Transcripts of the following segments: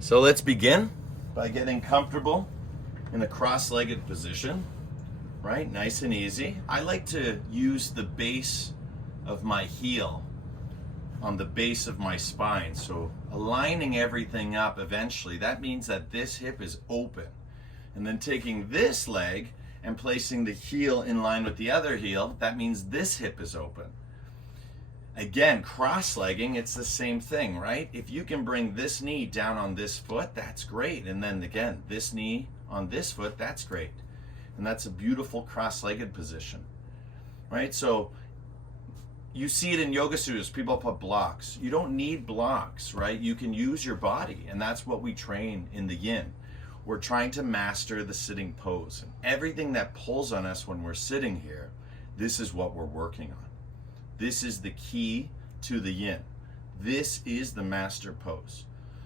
So let's begin by getting comfortable in a cross-legged position, right? Nice and easy. I like to use the base of my heel on the base of my spine. So aligning everything up eventually, that means that this hip is open. And then taking this leg and placing the heel in line with the other heel, that means this hip is open. Again, cross-legging, it's the same thing, right? If you can bring this knee down on this foot, that's great. And then again, this knee on this foot, that's great. And that's a beautiful cross-legged position, right? So you see it in yoga studios, people put blocks. You don't need blocks, right? You can use your body, and that's what we train in the yin. We're trying to master the sitting pose. And everything that pulls on us when we're sitting here, this is what we're working on. This is the key to the yin. This is the master pose.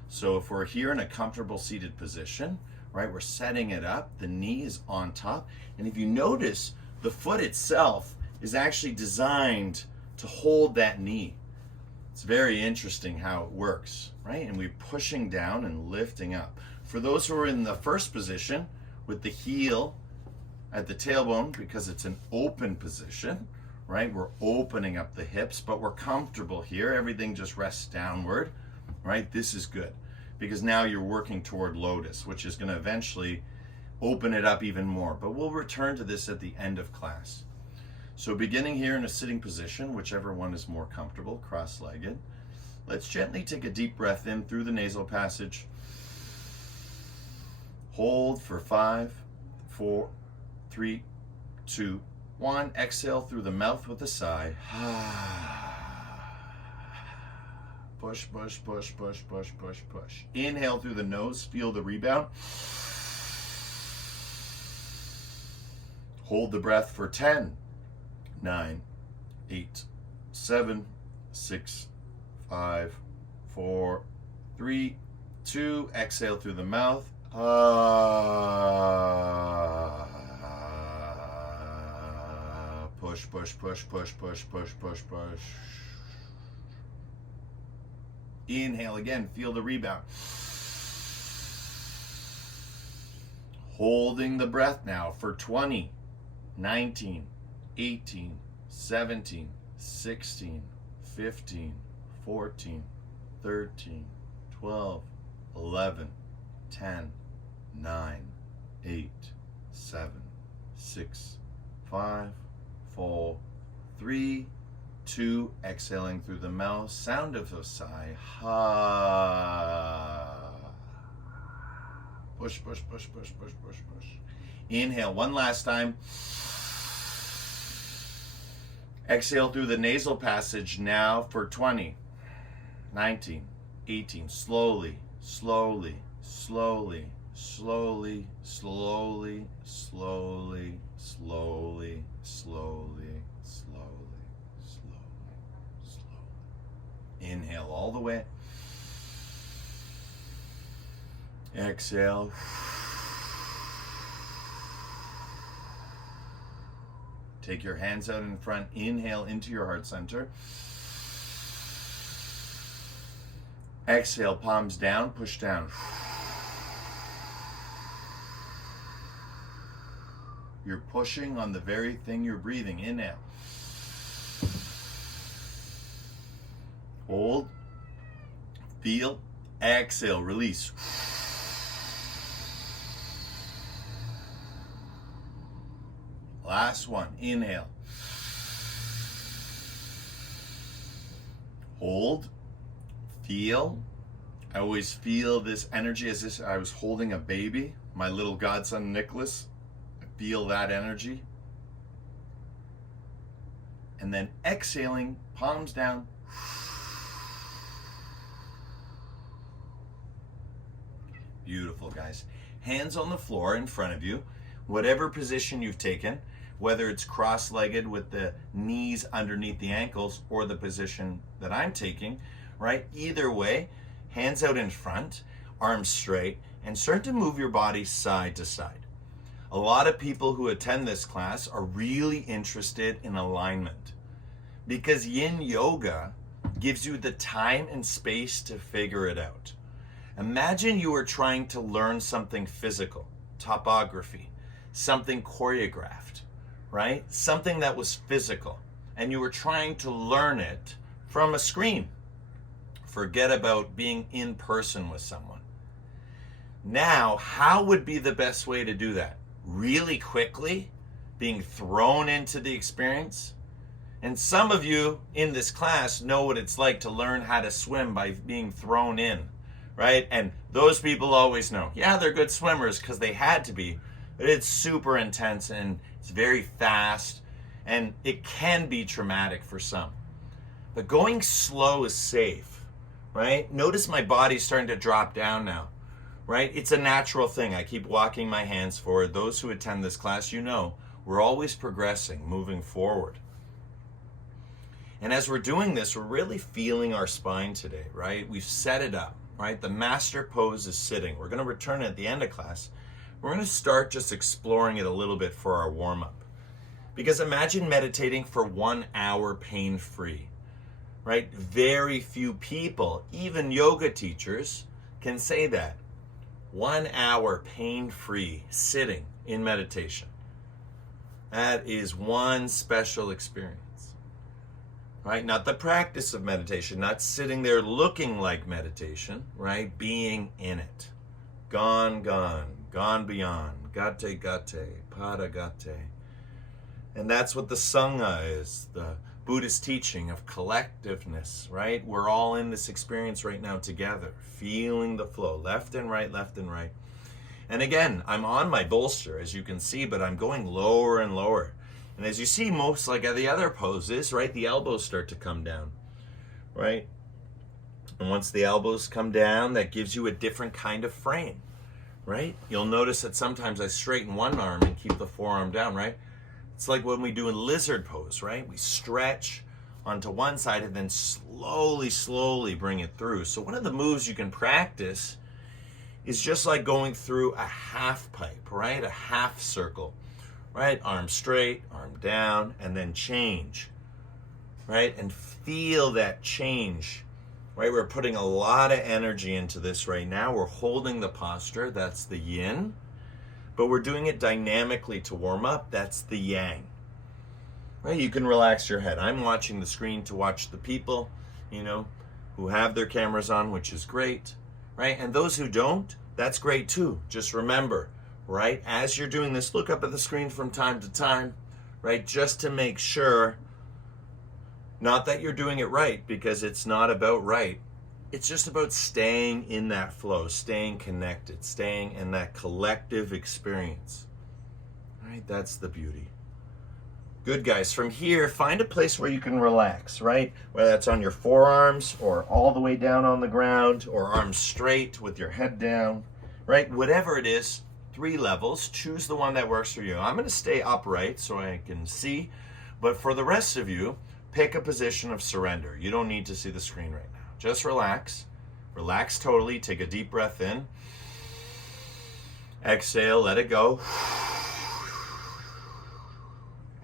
So if we're here in a comfortable seated position, right, we're setting it up, the knee is on top. And if you notice, the foot itself is actually designed to hold that knee. It's very interesting how it works, right? And we're pushing down and lifting up. For those who are in the first position with the heel at the tailbone, because it's an open position, right? We're opening up the hips, but we're comfortable here. Everything just rests downward, right? This is good because now you're working toward lotus, which is going to eventually open it up even more. But we'll return to this at the end of class. So beginning here in a sitting position, whichever one is more comfortable, cross-legged, let's gently take a deep breath in through the nasal passage. Hold for 5, 4, 3, 2, 1. Exhale through the mouth with a sigh. Push, push, push, push, push, push, push. Inhale through the nose. Feel the rebound. Hold the breath for 10, 9, 8, 7, 6, 5, 4, 3, 2. Exhale through the mouth. Push, push, push, push, push, push, push, push. Inhale again, feel the rebound. Holding the breath now for 20, 19, 18, 17, 16, 15, 14, 13, 12, 11, 10, 9, 8, 7, 6, 5, 4, 3, 2, exhaling through the mouth, sound of a sigh, ha. Push, push, push, push, push, push, push. Inhale one last time. Exhale through the nasal passage now for 20, 19, 18, slowly, slowly, slowly, slowly, slowly, slowly, slowly, slowly, slowly, slowly, slowly. Inhale all the way. Exhale. Take your hands out in front. Inhale into your heart center. Exhale, palms down, push down. You're pushing on the very thing you're breathing. Inhale. Hold. Feel. Exhale, release. Last one. Inhale. Hold. Feel. I always feel this energy as if I was holding a baby, my little godson Nicholas. Feel that energy. And then exhaling, palms down. Beautiful, guys. Hands on the floor in front of you. Whatever position you've taken, whether it's cross-legged with the knees underneath the ankles or the position that I'm taking, right? Either way, hands out in front, arms straight, and start to move your body side to side. A lot of people who attend this class are really interested in alignment because yin yoga gives you the time and space to figure it out. Imagine you were trying to learn something physical, topography, something choreographed, right? Something that was physical, and you were trying to learn it from a screen. Forget about being in person with someone. Now, how would be the best way to do that? Really quickly, being thrown into the experience? And some of you in this class know what it's like to learn how to swim by being thrown in, right? And those people always know, yeah, they're good swimmers because they had to be, but it's super intense and it's very fast and it can be traumatic for some. But going slow is safe, right? Notice my body's starting to drop down now, right? It's a natural thing. I keep walking my hands forward. Those who attend this class, you know, we're always progressing, moving forward. And as we're doing this, we're really feeling our spine today, right? We've set it up, right? The master pose is sitting. We're going to return at the end of class. We're going to start just exploring it a little bit for our warm-up. Because imagine meditating for 1 hour pain-free, right? Very few people, even yoga teachers, can say that. 1 hour pain-free sitting in meditation. That is one special experience. Right? Not the practice of meditation, not sitting there looking like meditation, right? Being in it. Gone, gone, gone beyond. Gate, gate, pada gate. And that's what the Sangha is, the Buddhist teaching of collectiveness, right? We're all in this experience right now together, feeling the flow, left and right, left and right. And again, I'm on my bolster, as you can see, but I'm going lower and lower. And as you see, most like the other poses, right, the elbows start to come down, right? And once the elbows come down, that gives you a different kind of frame, right? You'll notice that sometimes I straighten one arm and keep the forearm down, right? It's like when we do in lizard pose, right? We stretch onto one side and then slowly, slowly bring it through. So one of the moves you can practice is just like going through a half pipe, right? A half circle. Right? Arm straight, arm down, and then change. Right? And feel that change. Right? We're putting a lot of energy into this right now. We're holding the posture. That's the yin. But we're doing it dynamically to warm up. That's the yang. Right? You can relax your head. I'm watching the screen to watch the people, you know, who have their cameras on, which is great. Right? And those who don't, that's great too. Just remember, right? As you're doing this, look up at the screen from time to time, right? Just to make sure, not that you're doing it right, because it's not about right. It's just about staying in that flow, staying connected, staying in that collective experience, right? That's the beauty. Good, guys. From here, find a place where you can relax, right? Whether that's on your forearms or all the way down on the ground or arms straight with your head down, right? Whatever it is, 3 levels, choose the one that works for you. I'm going to stay upright so I can see, but for the rest of you, pick a position of surrender. You don't need to see the screen right now. Just relax. Relax totally. Take a deep breath in. Exhale, let it go.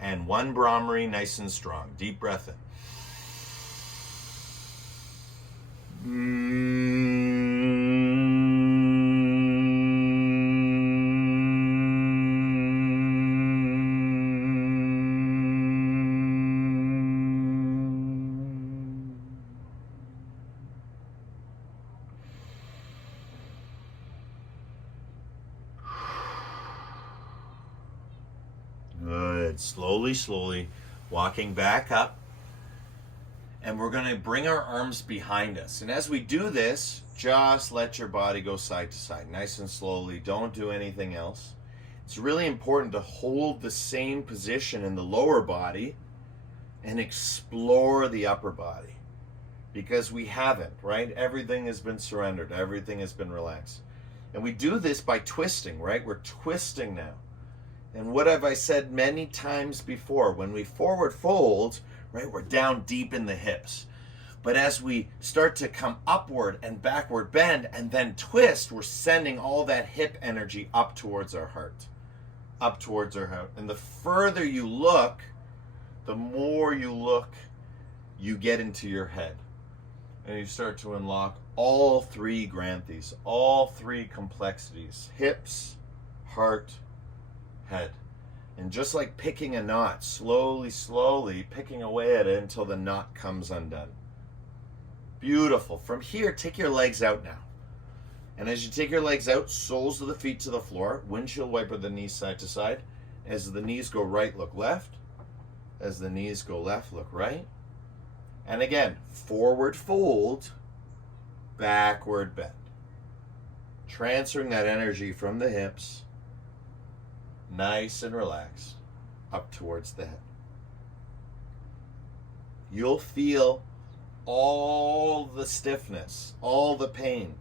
And 1 Brahmari, nice and strong. Deep breath in. Good. Slowly, slowly walking back up. And we're going to bring our arms behind us. And as we do this, just let your body go side to side, nice and slowly. Don't do anything else. It's really important to hold the same position in the lower body and explore the upper body. Because we haven't, right? Everything has been surrendered. Everything has been relaxed. And we do this by twisting, right? We're twisting now. And what have I said many times before? When we forward fold, right, we're down deep in the hips. But as we start to come upward and backward bend and then twist, we're sending all that hip energy up towards our heart. Up towards our heart. And the further you look, the more you look, you get into your head. And you start to unlock all three granthis, all three complexities: hips, heart, head. And just like picking a knot, slowly, slowly picking away at it until the knot comes undone. Beautiful. From here, take your legs out now. And as you take your legs out, soles of the feet to the floor, windshield wiper the knees side to side. As the knees go right, look left. As the knees go left, look right. And again, forward fold, backward bend. Transferring that energy from the hips, nice and relaxed, up towards the head. You'll feel all the stiffness, all the pain,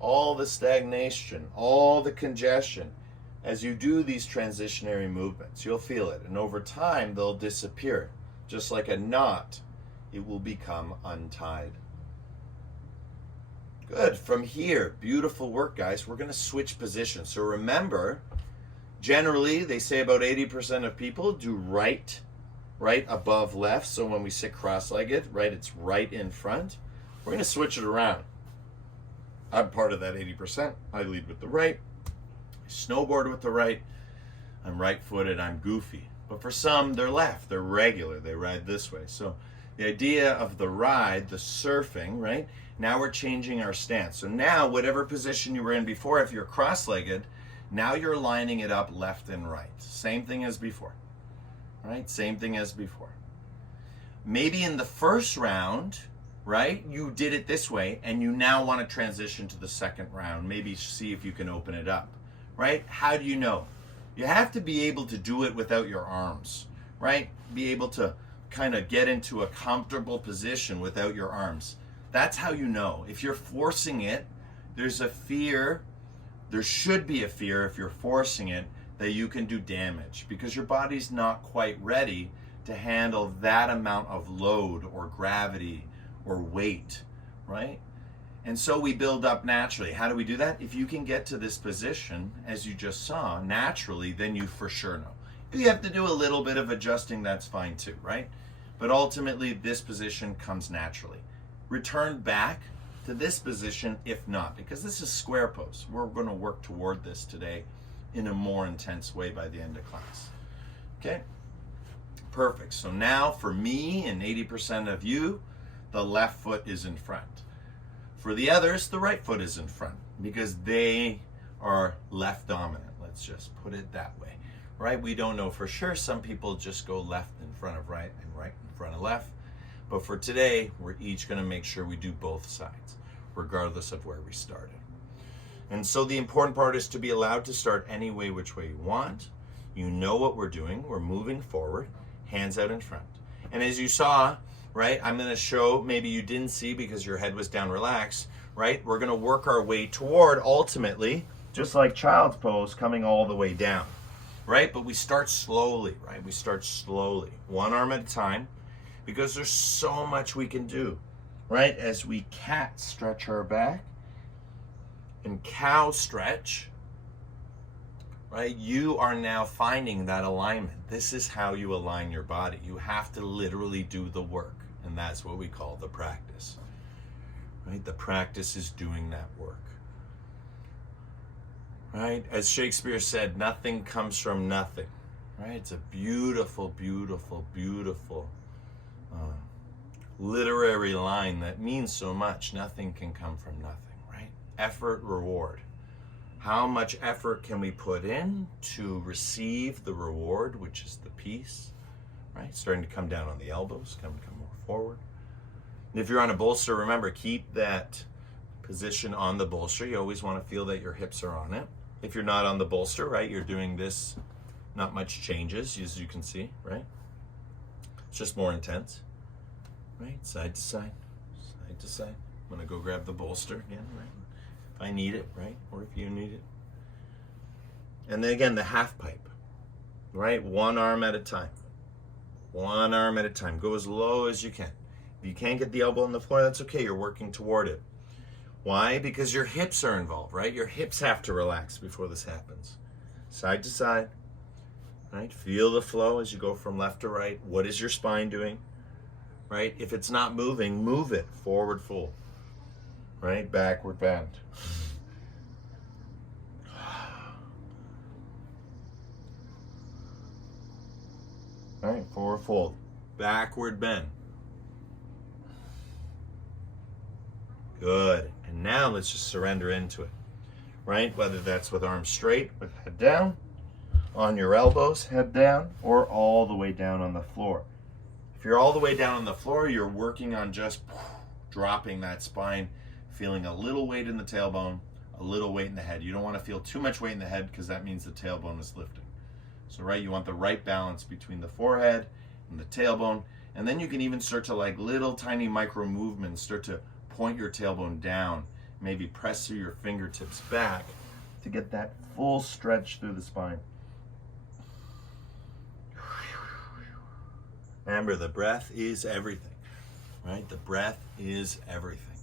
all the stagnation, all the congestion. As you do these transitionary movements, you'll feel it. And over time, they'll disappear. Just like a knot, it will become untied. Good. From here, beautiful work, guys. We're going to switch positions. So remember, generally, they say about 80% of people do right above left. So when we sit cross-legged, right, it's right in front. We're going to switch it around. I'm part of that 80%. I lead with the right. I snowboard with the right. I'm right-footed. I'm goofy. But for some, they're left. They're regular. They ride this way. So the idea of the ride, the surfing, right? Now we're changing our stance. So now, whatever position you were in before, if you're cross-legged, now you're lining it up left and right. Same thing as before, right? Same thing as before. Maybe in the first round, right, you did it this way, and you now want to transition to the second round. Maybe see if you can open it up, right? How do you know? You have to be able to do it without your arms, right? Be able to kind of get into a comfortable position without your arms. That's how you know. If you're forcing it, there's a fear, there should be a fear if you're forcing it, that you can do damage because your body's not quite ready to handle that amount of load or gravity or weight, right? And so we build up naturally. How do we do that? If you can get to this position, as you just saw, naturally, then you for sure know. If you have to do a little bit of adjusting, that's fine too, right? But ultimately, this position comes naturally. Return back to this position if not, because this is square pose. We're going to work toward this today in a more intense way by the end of class. Okay? Perfect. So now for me and 80% of you, the left foot is in front. For the others, the right foot is in front because they are left dominant. Let's just put it that way, right? We don't know for sure. Some people just go left in front of right and right in front of left. But for today, we're each going to make sure we do both sides, regardless of where we started. And so the important part is to be allowed to start any way, which way you want. You know what we're doing. We're moving forward, hands out in front. And as you saw, right, I'm going to show, maybe you didn't see because your head was down, relax, right? We're going to work our way toward, ultimately, just like child's pose, coming all the way down, right? But we start slowly, right? We start slowly, one arm at a time, because there's so much we can do, right? As we cat stretch our back and cow stretch, right? You are now finding that alignment. This is how you align your body. You have to literally do the work, and that's what we call the practice, right? The practice is doing that work, right? As Shakespeare said, nothing comes from nothing, right? It's a beautiful, beautiful, beautiful literary line that means so much. Nothing can come from nothing, right? Effort, reward. How much effort can we put in to receive the reward, which is the peace, right? Starting to come down on the elbows, come more forward. And if you're on a bolster, remember, keep that position on the bolster. You always want to feel that your hips are on it. If you're not on the bolster, right, you're doing this, not much changes, as you can see, right? It's just more intense, right? Side to side, side to side. I'm gonna go grab the bolster again, right? If I need it, right? Or if you need it. And then again, the half pipe, right? One arm at a time. One arm at a time. Go as low as you can. If you can't get the elbow on the floor, that's okay. You're working toward it. Why? Because your hips are involved, right? Your hips have to relax before this happens. Side to side, right? Feel the flow as you go from left to right. What is your spine doing? right? If it's not moving, move it. Forward fold, right? Backward bend. All right, forward fold, backward bend. Good. And now let's just surrender into it, right? Whether that's with arms straight, with head down, on your elbows, head down, or all the way down on the floor. If you're all the way down on the floor, you're working on just dropping that spine, feeling a little weight in the tailbone, a little weight in the head. You don't want to feel too much weight in the head because that means the tailbone is lifting. So, right, you want the right balance between the forehead and the tailbone. And then you can even start to, like little tiny micro movements, start to point your tailbone down, maybe press through your fingertips back to get that full stretch through the spine. Remember, the breath is everything, right? The breath is everything.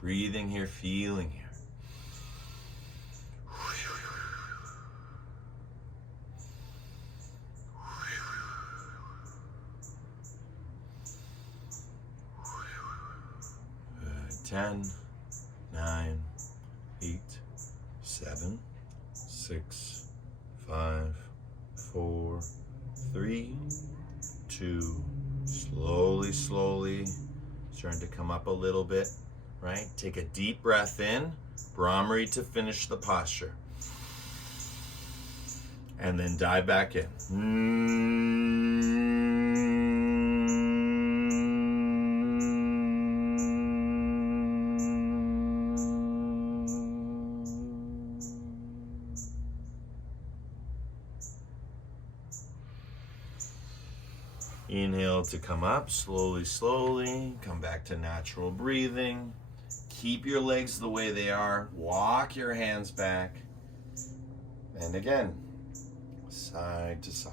Breathing here, feeling here. 10, 9, 8, 7, 6, 5, 4, 3, 2, slowly, starting to come up a little bit, right? Take a deep breath in, Brahmari to finish the posture. And then dive back in. Inhale to come up, slowly, come back to natural breathing. Keep your legs the way they are, walk your hands back, and again, side to side.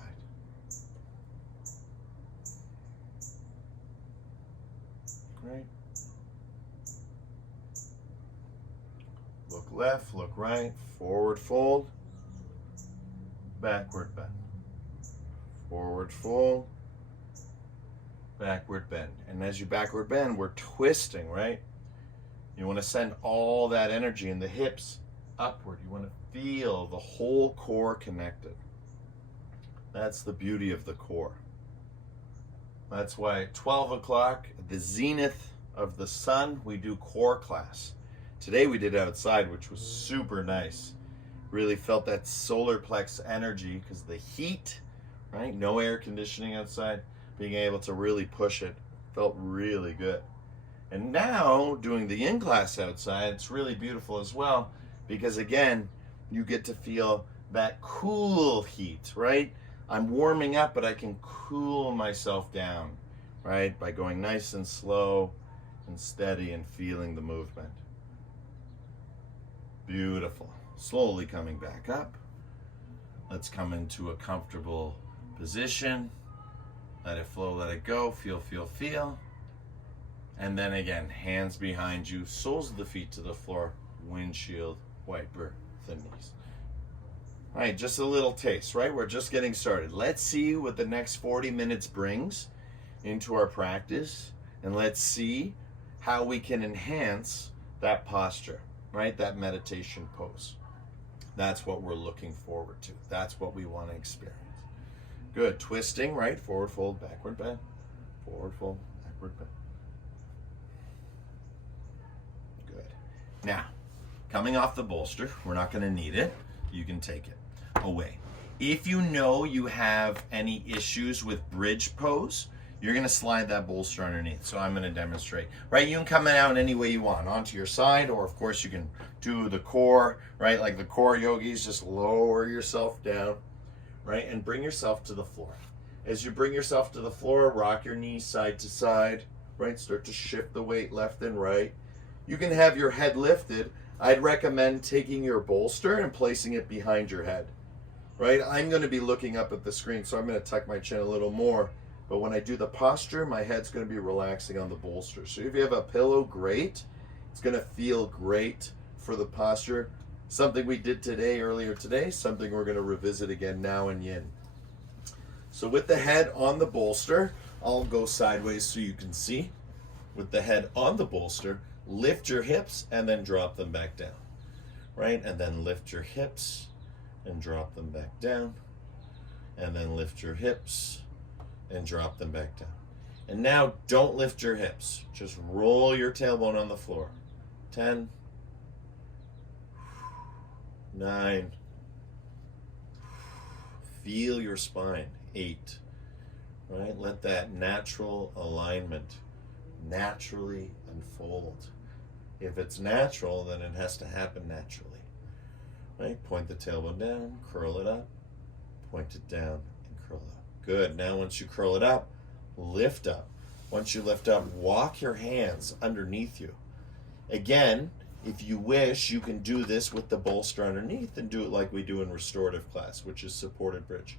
Great. Look left, look right, forward fold, backward bend. Forward fold, backward bend. And as you backward bend, we're twisting, right? You want to send all that energy in the hips upward. You want to feel the whole core connected. That's the beauty of the core. That's why at 12 o'clock, the zenith of the sun, we do core class. Today we did outside, which was super nice. Really felt that solar plex energy because the heat, right? No air conditioning outside. Being able to really push it felt really good. And now doing the yin class outside, it's really beautiful as well because again, you get to feel that cool heat, right? I'm warming up, but I can cool myself down, right? By going nice and slow and steady and feeling the movement. Beautiful. Slowly coming back up. Let's come into a comfortable position. Let it flow, let it go, feel. And then again, hands behind you, soles of the feet to the floor, windshield, wiper, the knees. All right, just a little taste, right? We're just getting started. Let's see what the next 40 minutes brings into our practice, and let's see how we can enhance that posture, right? That meditation pose. That's what we're looking forward to. That's what we want to experience. Good. Twisting, right? Forward fold, backward bend. Forward fold, backward bend. Good. Now, coming off the bolster, we're not going to need it. You can take it away. If you know you have any issues with bridge pose, you're going to slide that bolster underneath. So I'm going to demonstrate. Right? You can come out any way you want, onto your side, or of course you can do the core, right? Like the core yogis, just lower yourself down. Right, and bring yourself to the floor. As you bring yourself to the floor, rock your knees side to side, right? Start to shift the weight left and right. You can have your head lifted. I'd recommend taking your bolster and placing it behind your head, right? I'm going to be looking up at the screen, so I'm going to tuck my chin a little more. But when I do the posture, my head's going to be relaxing on the bolster. So if you have a pillow, great. It's going to feel great for the posture. Something we did earlier today, something we're going to revisit again now in yin. So with the head on the bolster, I'll go sideways so you can see. With the head on the bolster, lift your hips and then drop them back down, right? And then lift your hips and drop them back down. And then lift your hips and drop them back down. And now don't lift your hips. Just roll your tailbone on the floor. 10, 9, feel your spine. 8, right? Let that natural alignment naturally unfold. If it's natural, then it has to happen naturally, right? Point the tailbone down, curl it up, point it down, and curl it up. Good. Now once you curl it up, lift up. Once you lift up, walk your hands underneath you. Again, if you wish, you can do this with the bolster underneath and do it like we do in restorative class, which is supported bridge.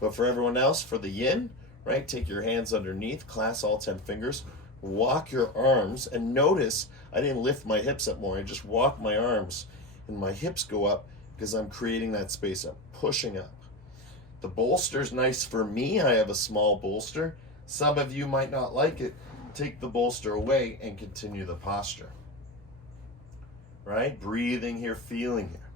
But for everyone else, for the yin, right, take your hands underneath, clasp all 10 fingers, walk your arms, and notice I didn't lift my hips up more. I just walk my arms, and my hips go up because I'm creating that space up, pushing up. The bolster's nice for me. I have a small bolster. Some of you might not like it. Take the bolster away and continue the posture. Right? Breathing here, feeling here.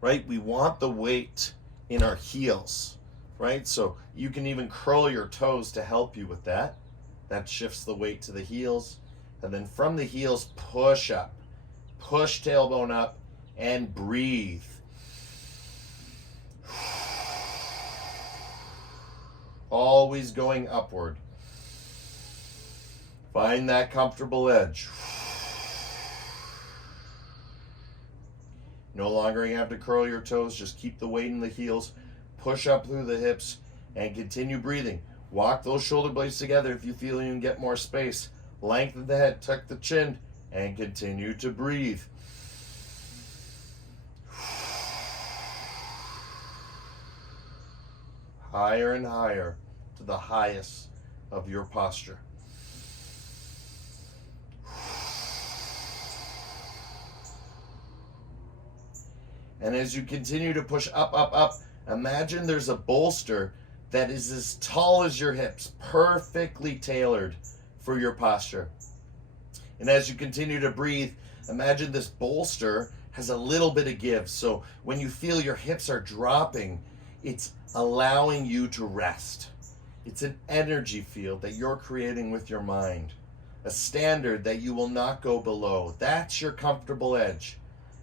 Right? We want the weight in our heels. Right? So you can even curl your toes to help you with that. That shifts the weight to the heels. And then from the heels, push up. Push tailbone up and breathe. Always going upward. Find that comfortable edge. No longer you have to curl your toes, just keep the weight in the heels, push up through the hips, and continue breathing. Walk those shoulder blades together if you feel you can get more space. Lengthen the head, tuck the chin, and continue to breathe. Higher and higher to the highest of your posture. And as you continue to push up, up, up, imagine there's a bolster that is as tall as your hips, perfectly tailored for your posture. And as you continue to breathe, imagine this bolster has a little bit of give. So when you feel your hips are dropping, it's allowing you to rest. It's an energy field that you're creating with your mind, a standard that you will not go below. That's your comfortable edge.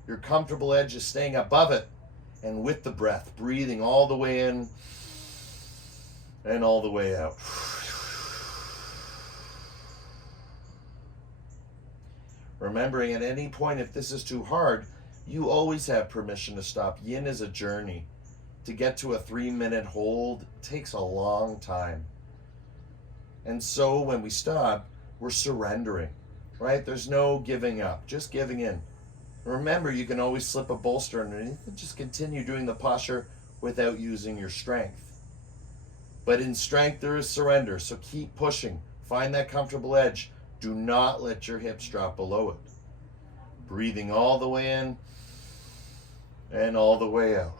Your comfortable edge is staying above it and with the breath, breathing all the way in and all the way out. Remembering at any point, if this is too hard, you always have permission to stop. Yin is a journey. To get to a 3-minute hold takes a long time. And so when we stop, we're surrendering, right? There's no giving up, just giving in. Remember, you can always slip a bolster underneath and just continue doing the posture without using your strength. But in strength, there is surrender. So keep pushing. Find that comfortable edge. Do not let your hips drop below it. Breathing all the way in and all the way out.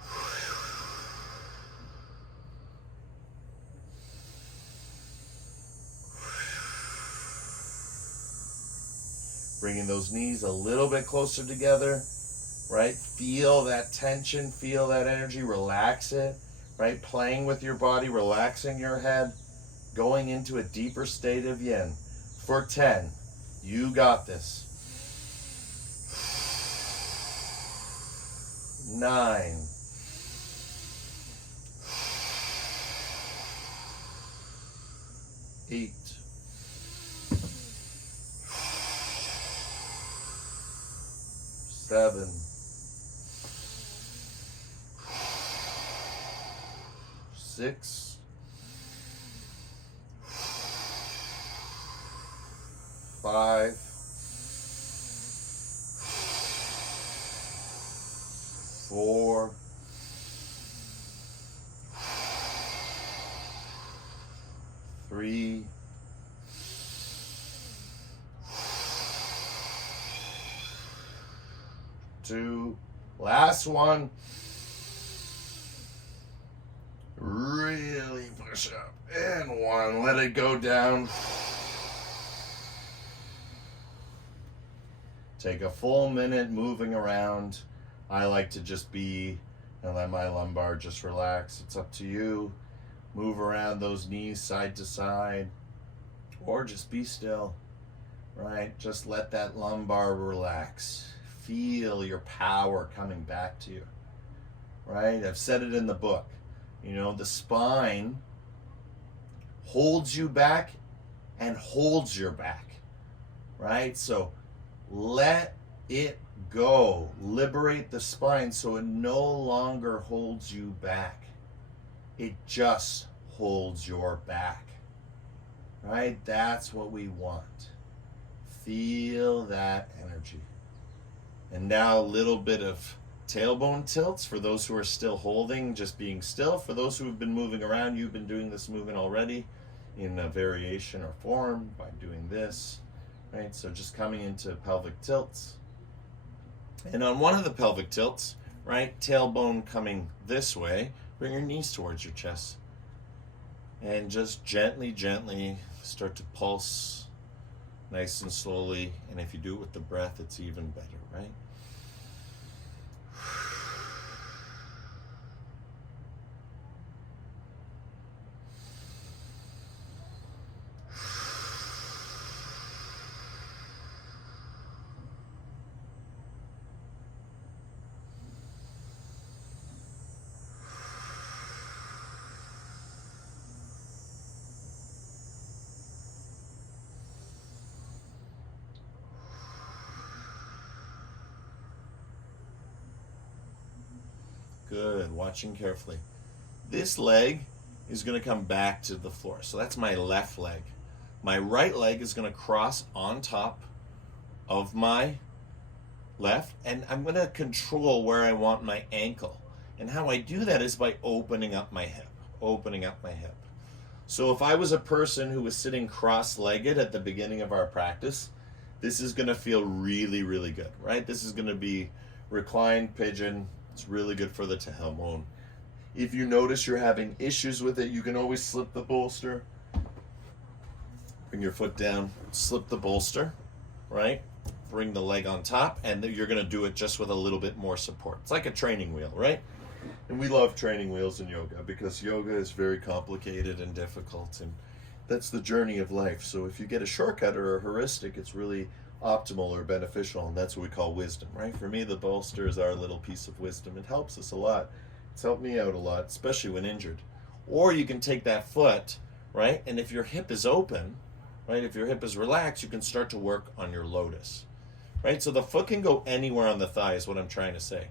Bringing those knees a little bit closer together, right? Feel that tension, feel that energy, relax it, right? Playing with your body, relaxing your head, going into a deeper state of yin. For 10, you got this. 9. 8. 7. 6. 5. 4. 3. 2. Last one. Really push up. And one. Let it go down. Take a full minute moving around. I like to just be and let my lumbar just relax. It's up to you. Move around those knees side to side. Or just be still. Right? Just let that lumbar relax. Feel your power coming back to you. Right? I've said it in the book. You know, the spine holds you back and holds your back. Right? So let it go. Liberate the spine so it no longer holds you back. It just holds your back. Right? That's what we want. Feel that energy. And now a little bit of tailbone tilts for those who are still holding, just being still. For those who have been moving around, you've been doing this movement already in a variation or form by doing this. Right? So just coming into pelvic tilts. And on one of the pelvic tilts, right, tailbone coming this way, bring your knees towards your chest. And just gently, gently start to pulse nice and slowly. And if you do it with the breath, it's even better, right? Good, watching carefully. This leg is going to come back to the floor. So that's my left leg. My right leg is going to cross on top of my left, and I'm going to control where I want my ankle. And how I do that is by opening up my hip, opening up my hip. So if I was a person who was sitting cross-legged at the beginning of our practice, this is going to feel really, really good, right? This is going to be reclined pigeon. It's really good for the tailbone. If you notice you're having issues with it, you can always slip the bolster. Bring your foot down, slip the bolster, right? Bring the leg on top, and then you're going to do it just with a little bit more support. It's like a training wheel, right? And we love training wheels in yoga because yoga is very complicated and difficult, and that's the journey of life. So if you get a shortcut or a heuristic, it's really optimal or beneficial, and that's what we call wisdom, right? For me, the bolster is our little piece of wisdom. It helps us a lot. It's helped me out a lot, especially when injured. Or you can take that foot, right? And if your hip is open, right? If your hip is relaxed, you can start to work on your lotus, right? So the foot can go anywhere on the thigh is what I'm trying to say,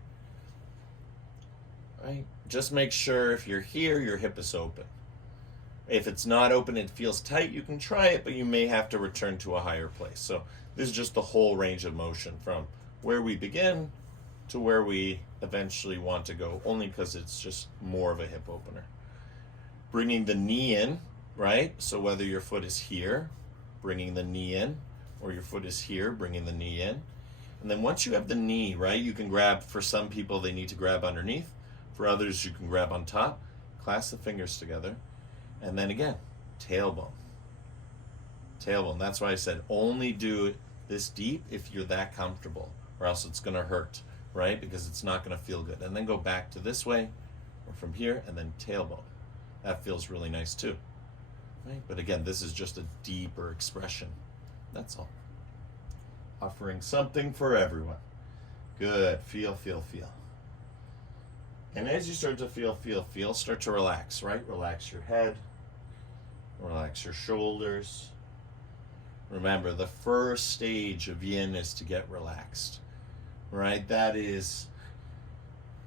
right? Just make sure if you're here, your hip is open. If it's not open, it feels tight, you can try it, but you may have to return to a higher place. So this is just the whole range of motion from where we begin to where we eventually want to go, only because it's just more of a hip opener. Bringing the knee in, right? So whether your foot is here, bringing the knee in, or your foot is here, bringing the knee in. And then once you have the knee, right, you can grab, for some people, they need to grab underneath. For others, you can grab on top, clasp the fingers together. And then again, tailbone. Tailbone. That's why I said only do it this deep if you're that comfortable, or else it's going to hurt, right? Because it's not going to feel good. And then go back to this way, or from here, and then tailbone. That feels really nice too, right? But again, this is just a deeper expression. That's all. Offering something for everyone. Good. Feel, feel, feel. And as you start to feel, start to relax, right? Relax your head. Relax your shoulders. Remember, the first stage of yin is to get relaxed, right? That is,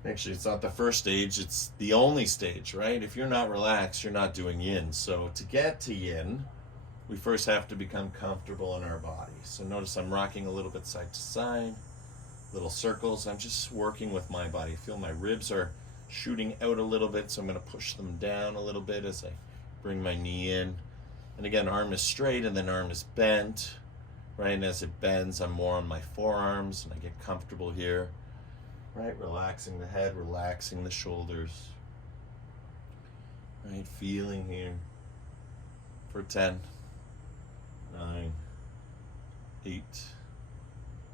actually, it's not the first stage, it's the only stage, right? If you're not relaxed, you're not doing yin. So to get to yin, we first have to become comfortable in our body. So notice I'm rocking a little bit side to side, little circles. I'm just working with my body. Feel my ribs are shooting out a little bit, so I'm going to push them down a little bit as I bring my knee in. And again, arm is straight and then arm is bent, right? And as it bends, I'm more on my forearms and I get comfortable here, right? Relaxing the head, relaxing the shoulders. right? Feeling here for 10, 9, 8,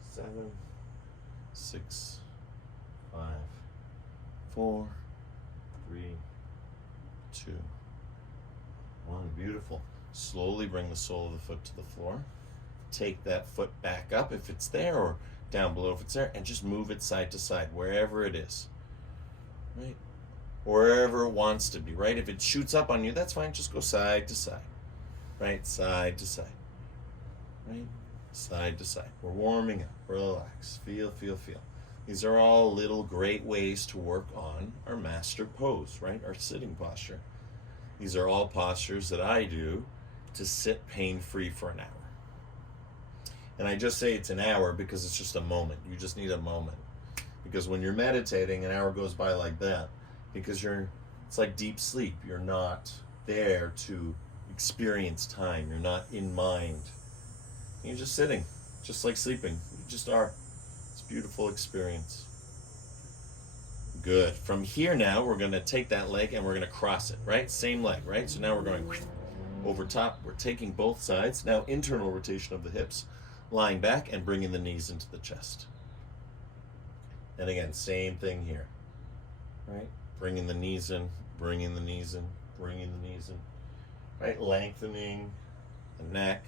7, 6, 5, 4, 3, 2, 1. Beautiful. Slowly bring the sole of the foot to the floor. Take that foot back up if it's there, or down below if it's there, and just move it side to side, wherever it is, right? Wherever it wants to be, right? If it shoots up on you, that's fine. Just go side to side, right? Side to side, right? Side to side. We're warming up. Relax. Feel, feel, feel. These are all little great ways to work on our master pose, right? Our sitting posture. These are all postures that I do to sit pain-free for an hour. And I just say it's an hour because it's just a moment. You just need a moment. Because when you're meditating, an hour goes by like that. Because it's like deep sleep. You're not there to experience time. You're not in mind. You're just sitting, just like sleeping. You just are. It's a beautiful experience. Good. From here now, we're going to take that leg and we're going to cross it, right? Same leg, right? So now we're going over top. We're taking both sides. Now internal rotation of the hips. Lying back and bringing the knees into the chest. And again, same thing here, right? Bringing the knees in, bringing the knees in, bringing the knees in, right? Lengthening the neck,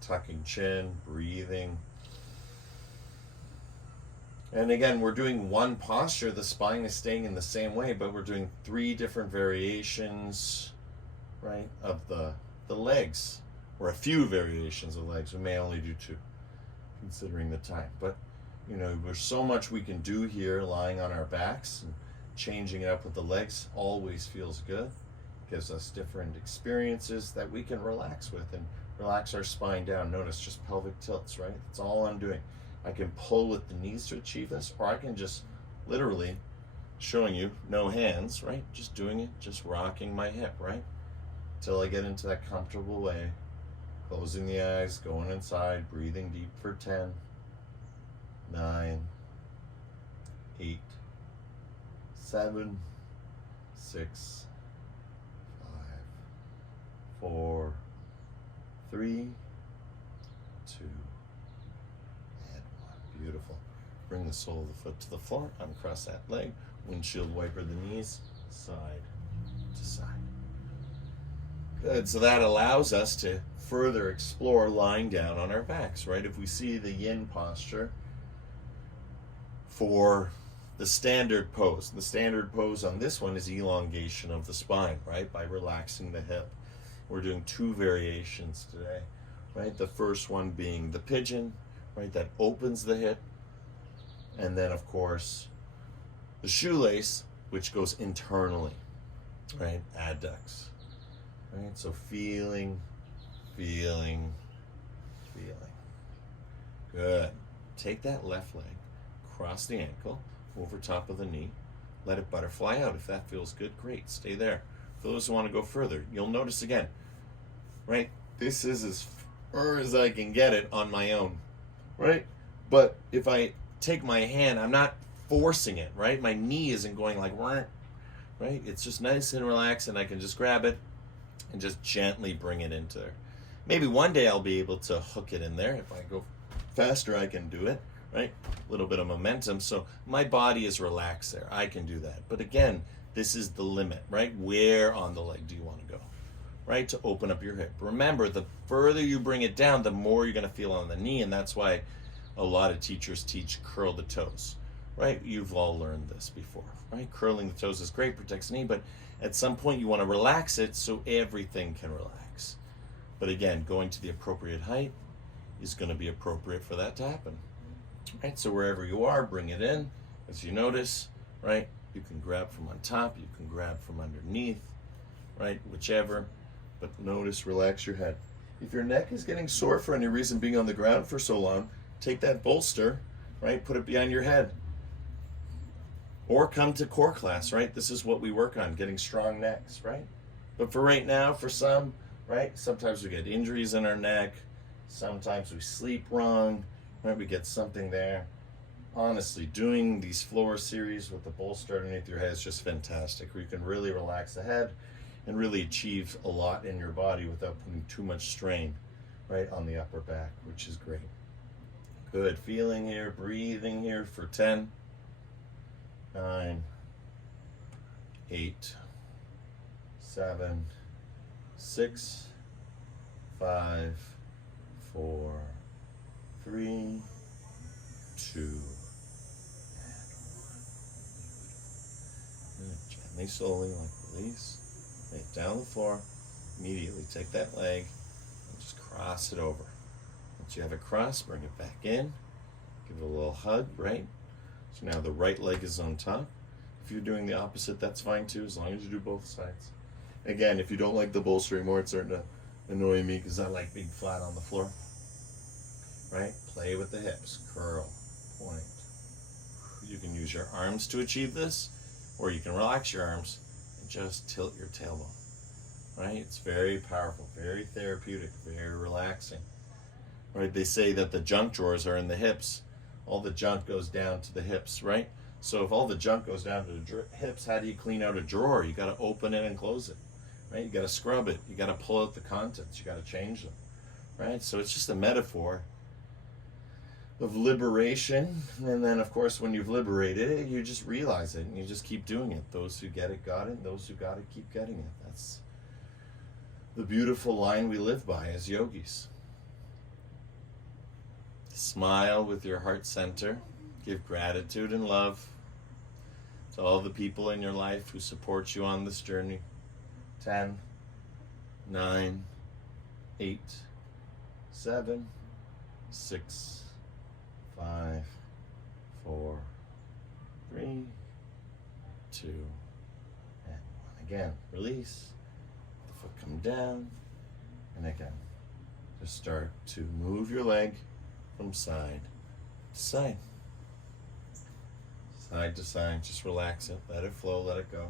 tucking chin, breathing. And again, we're doing one posture. The spine is staying in the same way, but we're doing 3 different variations, right, of the legs. Or a few variations of legs. We may only do 2, considering the time. But, you know, there's so much we can do here lying on our backs, and changing it up with the legs always feels good. Gives us different experiences that we can relax with and relax our spine down. Notice just pelvic tilts, right? That's all I'm doing. I can pull with the knees to achieve this, or I can just literally showing you no hands, right? Just doing it, just rocking my hip, right? Till I get into that comfortable way. Closing the eyes, going inside, breathing deep for 10, 9, 8, 7, 6, 5, 4, 3, 2, and 1. Beautiful. Bring the sole of the foot to the floor, uncross that leg, windshield wiper the knees, side to side. Good, so that allows us to further explore lying down on our backs, right? If we see the yin posture for the standard pose on this one is elongation of the spine, right? By relaxing the hip. We're doing 2 variations today, right? The first one being the pigeon, right? That opens the hip. And then, of course, the shoelace, which goes internally, right? Adducts. Right, so feeling. Good. Take that left leg, cross the ankle, over top of the knee. Let it butterfly out. If that feels good, great. Stay there. For those who want to go further, you'll notice again, right? This is as far as I can get it on my own, right? But if I take my hand, I'm not forcing it, right? My knee isn't going like, right? It's just nice and relaxed, and I can just grab it and just gently bring it into there. Maybe one day I'll be able to hook it in there. If I go faster, I can do it, right? A little bit of momentum. So my body is relaxed there. I can do that. But again, this is the limit, right? Where on the leg do you want to go, right? To open up your hip. Remember, the further you bring it down, the more you're going to feel on the knee. And that's why a lot of teachers teach curl the toes, right? You've all learned this before, right? Curling the toes is great, protects the knee, but at some point you want to relax it so everything can relax. But again, going to the appropriate height is going to be appropriate for that to happen. Right, so wherever you are, bring it in. As you notice, right, you can grab from on top, you can grab from underneath, right, whichever. But notice, relax your head. If your neck is getting sore for any reason, being on the ground for so long, take that bolster, right, put it behind your head. Or come to core class, right? This is what we work on, getting strong necks, right? But for right now, for some, right, sometimes we get injuries in our neck. Sometimes we sleep wrong, right? We get something there. honestly, doing these floor series with the bolster underneath your head is just fantastic, where you can really relax the head and really achieve a lot in your body without putting too much strain right on the upper back, which is great. Good. Feeling here, breathing here for 10, 9, 8, 7, 6, 5, 4, 3, 2, and 1. Gently, slowly, like release. Lay it down the floor. Immediately take that leg and just cross it over. Once you have it crossed, bring it back in. Give it a little hug, right? So now the right leg is on top. If you're doing the opposite, that's fine too, as long as you do both sides. Again, if you don't like the bolster anymore, it's starting to annoy me because I like being flat on the floor. Right? Play with the hips. Curl. Point. You can use your arms to achieve this, or you can relax your arms and just tilt your tailbone. Right? It's very powerful, very therapeutic, very relaxing. Right? They say that the junk drawers are in the hips. All the junk goes down to the hips, right? So if all the junk goes down to the hips, how do you clean out a drawer? You got to open it and close it, right? You got to scrub it. You got to pull out the contents. You got to change them, right? So it's just a metaphor of liberation. And then, of course, when you've liberated it, you just realize it and you just keep doing it. Those who get it, got it. Those who got it, keep getting it. That's the beautiful line we live by as yogis. Smile with your heart center. Give gratitude and love to all the people in your life who support you on this journey. 10, 9, 8, 7, 6, 5, 4, 3, 2, and 1. Again, release. The foot come down. And again, just start to move your leg from side to side. Side to side, just relax it, let it flow, let it go.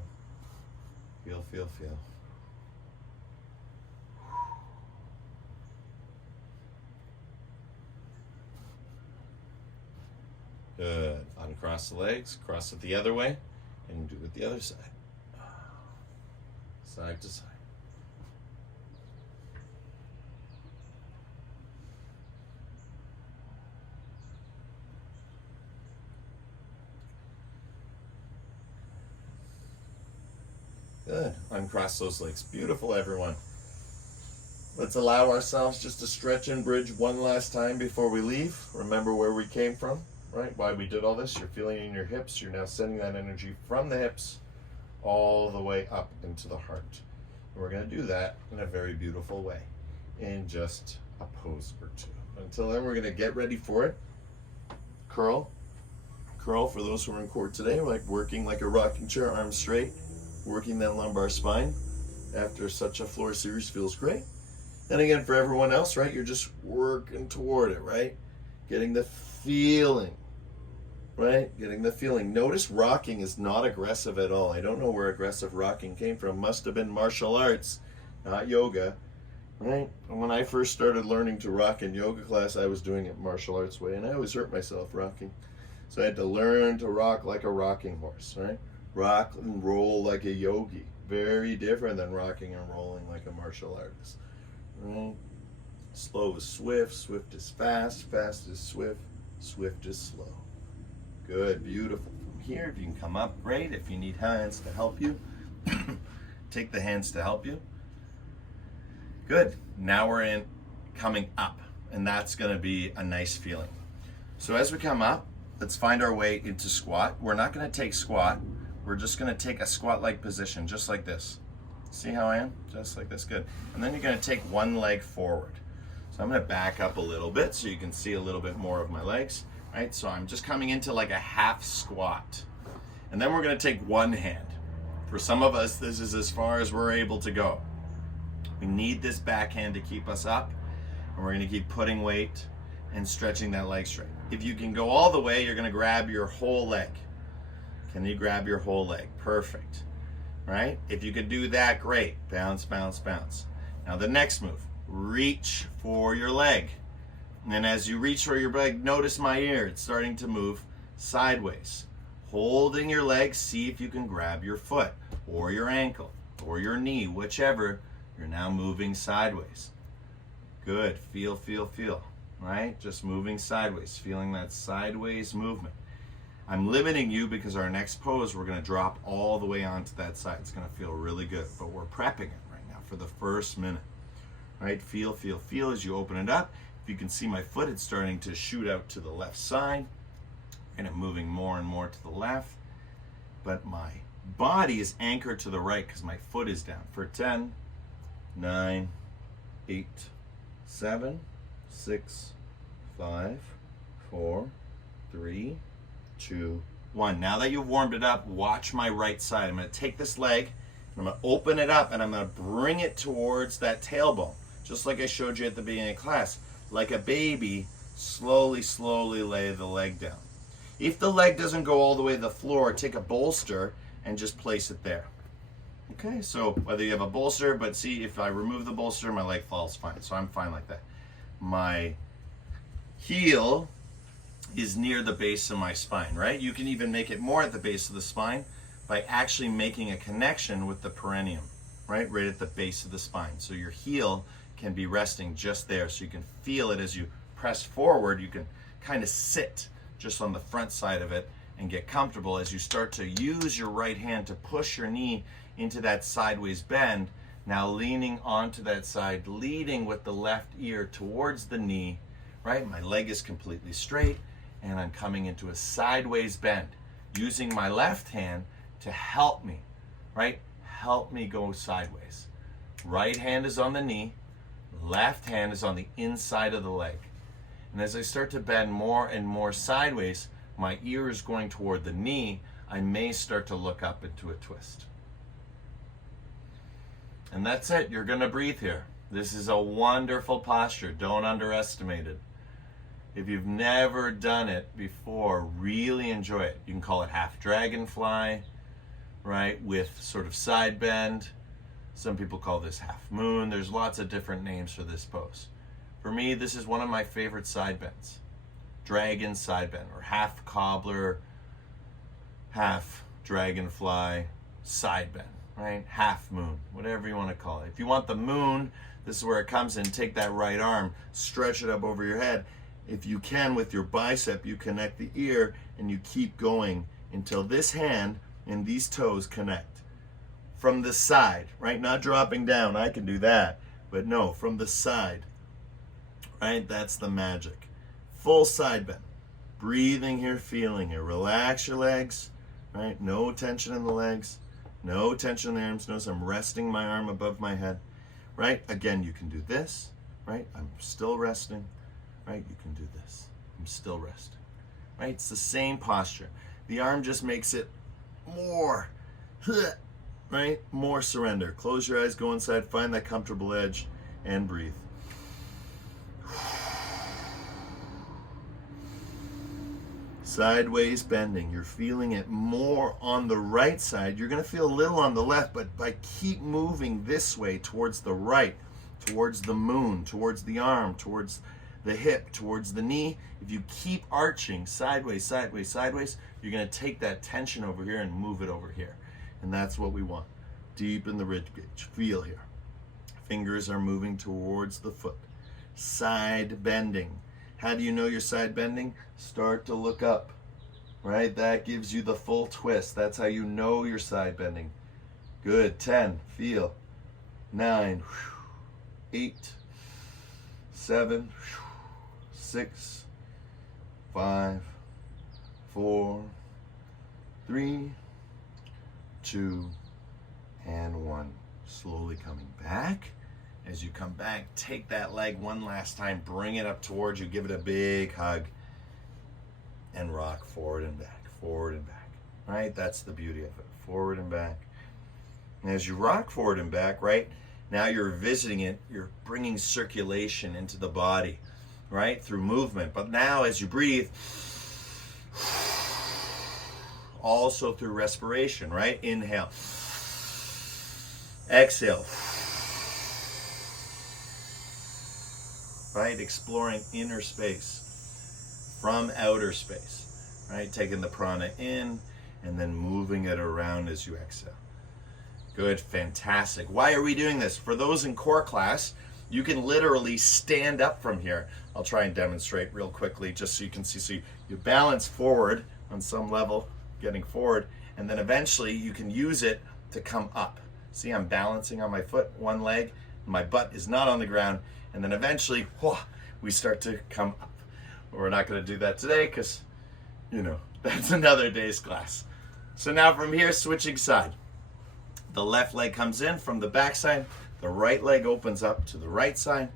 Feel, feel, feel. Good. Uncross the legs, cross it the other way, and do it the other side. Side to side. Good. Uncross those legs. Beautiful, everyone. Let's allow ourselves just to stretch and bridge one last time before we leave. Remember where we came from, right? Why we did all this. You're feeling it in your hips. You're now sending that energy from the hips all the way up into the heart. And we're going to do that in a very beautiful way in just a pose or two. Until then, we're going to get ready for it. Curl. Curl for those who are in court today, like working like a rocking chair, arms straight. Working that lumbar spine after such a floor series feels great. And again, for everyone else, right, you're just working toward it, right? Getting the feeling, right? Getting the feeling. Notice rocking is not aggressive at all. I don't know where aggressive rocking came from. Must have been martial arts, not yoga, right? And when I first started learning to rock in yoga class, I was doing it martial arts way, and I always hurt myself rocking. So I had to learn to rock like a rocking horse, right? Rock and roll like a yogi. Very different than rocking and rolling like a martial artist. Right? Slow is swift, swift is fast, fast is swift, swift is slow. Good, beautiful. From here, if you can come up, great. If you need hands to help you, take the hands to help you. Good. Now we're in coming up, and that's going to be a nice feeling. So as we come up, let's find our way into squat. We're not going to take squat. We're just going to take a squat-like position, just like this. See how I am? Just like this, good. And then you're going to take one leg forward. So I'm going to back up a little bit so you can see a little bit more of my legs, right? So I'm just coming into like a half squat. And then we're going to take one hand. For some of us, this is as far as we're able to go. We need this back hand to keep us up, and we're going to keep putting weight and stretching that leg straight. If you can go all the way, you're going to grab your whole leg. Can you grab your whole leg? Perfect, right? If you could do that, great. Bounce, bounce, bounce. Now the next move, reach for your leg. And as you reach for your leg, notice my ear. It's starting to move sideways. Holding your legs, see if you can grab your foot or your ankle or your knee, whichever. You're now moving sideways. Good, feel, right? Just moving sideways, feeling that sideways movement. I'm limiting you because our next pose, we're gonna drop all the way onto that side. It's gonna feel really good, but we're prepping it right now for the first minute. Right, feel as you open it up. If you can see my foot, it's starting to shoot out to the left side, and I'm moving more and more to the left, but my body is anchored to the right because my foot is down. For 10, 9, 8, 7, 6, 5, 4, 3, 2, 1. Now that you've warmed it up, watch my right side. I'm going to take this leg, and I'm going to open it up, and I'm going to bring it towards that tailbone, just like I showed you at the beginning of class. Like a baby, slowly lay the leg down. If the leg doesn't go all the way to the floor, take a bolster and just place it there. Okay, so whether you have a bolster, but see, if I remove the bolster, my leg falls fine. So I'm fine like that. My heel is near the base of my spine, right? You can even make it more at the base of the spine by actually making a connection with the perineum, right at the base of the spine. So your heel can be resting just there, so you can feel it as you press forward. You can kind of sit just on the front side of it and get comfortable as you start to use your right hand to push your knee into that sideways bend. Now leaning onto that side, leading with the left ear towards the knee, right? My leg is completely straight, and I'm coming into a sideways bend, using my left hand to help me, right? Help me go sideways. Right hand is on the knee, left hand is on the inside of the leg. And as I start to bend more and more sideways, my ear is going toward the knee. I may start to look up into a twist. And that's it. You're going to breathe here. This is a wonderful posture. Don't underestimate it. If you've never done it before, really enjoy it. You can call it half dragonfly, right, with sort of side bend. Some people call this half moon. There's lots of different names for this pose. For me, this is one of my favorite side bends. Dragon side bend, or half cobbler, half dragonfly side bend, right? Half moon, whatever you want to call it. If you want the moon, this is where it comes in. Take that right arm, stretch it up over your head. If you can, with your bicep, you connect the ear, and you keep going until this hand and these toes connect. From the side, right? Not dropping down. I can do that. But no, from the side, right? That's the magic. Full side bend. Breathing here, feeling here. Relax your legs, right? No tension in the legs. No tension in the arms. Notice I'm resting my arm above my head, right? Again, you can do this, right? I'm still resting, right? You can do this. I'm still resting, right? It's the same posture. The arm just makes it more, right? More surrender. Close your eyes, go inside, find that comfortable edge, and breathe. Sideways bending. You're feeling it more on the right side. You're going to feel a little on the left, but by keep moving this way towards the right, towards the moon, towards the arm, towards the hip, towards the knee, if you keep arching sideways, sideways, sideways, you're going to take that tension over here and move it over here. And that's what we want. Deep in the rib cage. Feel here. Fingers are moving towards the foot. Side bending. How do you know you're side bending? Start to look up, right? That gives you the full twist. That's how you know you're side bending. Good. 10. Feel. 9. 8. 7. 6. 5. 4. 3. 2. And 1. Slowly coming back. As you come back, take that leg one last time, bring it up towards you, give it a big hug, and rock forward and back, right? That's the beauty of it, forward and back. And as you rock forward and back, right, now you're visiting it, you're bringing circulation into the body, right, through movement. But now as you breathe, also through respiration, right? Inhale, exhale. Right? Exploring inner space from outer space. right? Taking the prana in and then moving it around as you exhale. Good, fantastic. Why are we doing this? For those in core class, you can literally stand up from here. I'll try and demonstrate real quickly just so you can see. So you balance forward on some level, getting forward, and then eventually you can use it to come up. See, I'm balancing on my foot, one leg, my butt is not on the ground, and then eventually, we start to come up. We're not gonna do that today because, that's another day's class. So now from here, switching side. The left leg comes in from the back side, the right leg opens up to the right side,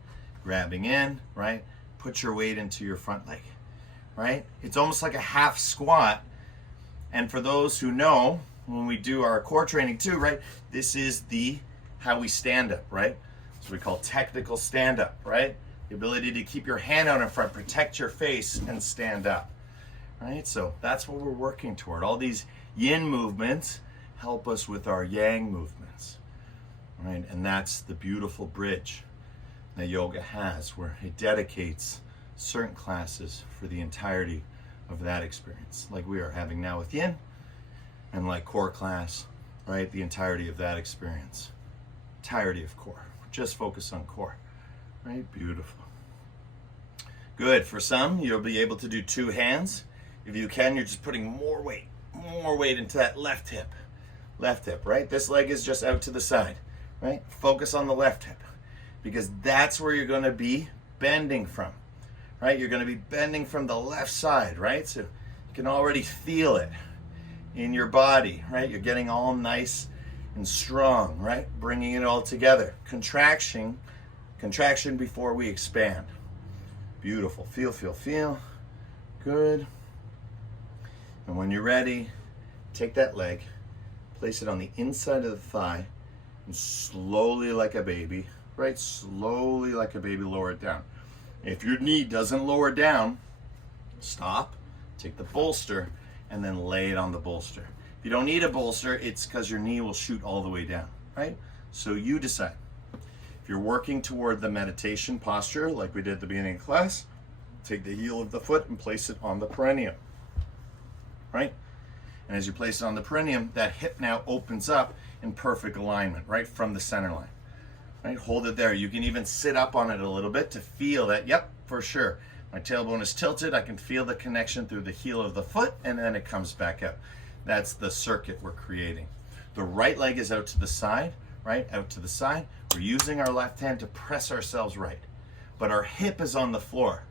grabbing in, right? Put your weight into your front leg, right? It's almost like a half squat. And for those who know, when we do our core training too, right? This is how we stand up, right? That's what we call technical stand up, right? The ability to keep your hand out in front, protect your face, and stand up, right? So that's what we're working toward. All these yin movements help us with our yang movements, right? And that's the beautiful bridge that yoga has, where it dedicates certain classes for the entirety of that experience, like we are having now with yin, and like core class, right? The entirety of that experience, entirety of core. Just focus on core, right? Beautiful. Good. For some, you'll be able to do two hands. If you can, you're just putting more weight into that left hip, right? This leg is just out to the side, right? Focus on the left hip, because that's where you're going to be bending from, right? You're going to be bending from the left side, right? So you can already feel it in your body, right? You're getting all nice and strong, right? Bringing it all together. Contraction before we expand. Beautiful. Feel. Good. And when you're ready, take that leg, place it on the inside of the thigh, and slowly like a baby, right? Slowly like a baby, lower it down. If your knee doesn't lower down, stop, take the bolster, and then lay it on the bolster. If you don't need a bolster, it's because your knee will shoot all the way down, right? So you decide. If you're working toward the meditation posture, like we did at the beginning of class, take the heel of the foot and place it on the perineum, right? And as you place it on the perineum, that hip now opens up in perfect alignment, right from the center line, right? Hold it there. You can even sit up on it a little bit to feel that, yep, for sure. My tailbone is tilted. I can feel the connection through the heel of the foot, and then it comes back out. That's the circuit we're creating. The right leg is out to the side, right? Out to the side. We're using our left hand to press ourselves right. But our hip is on the floor,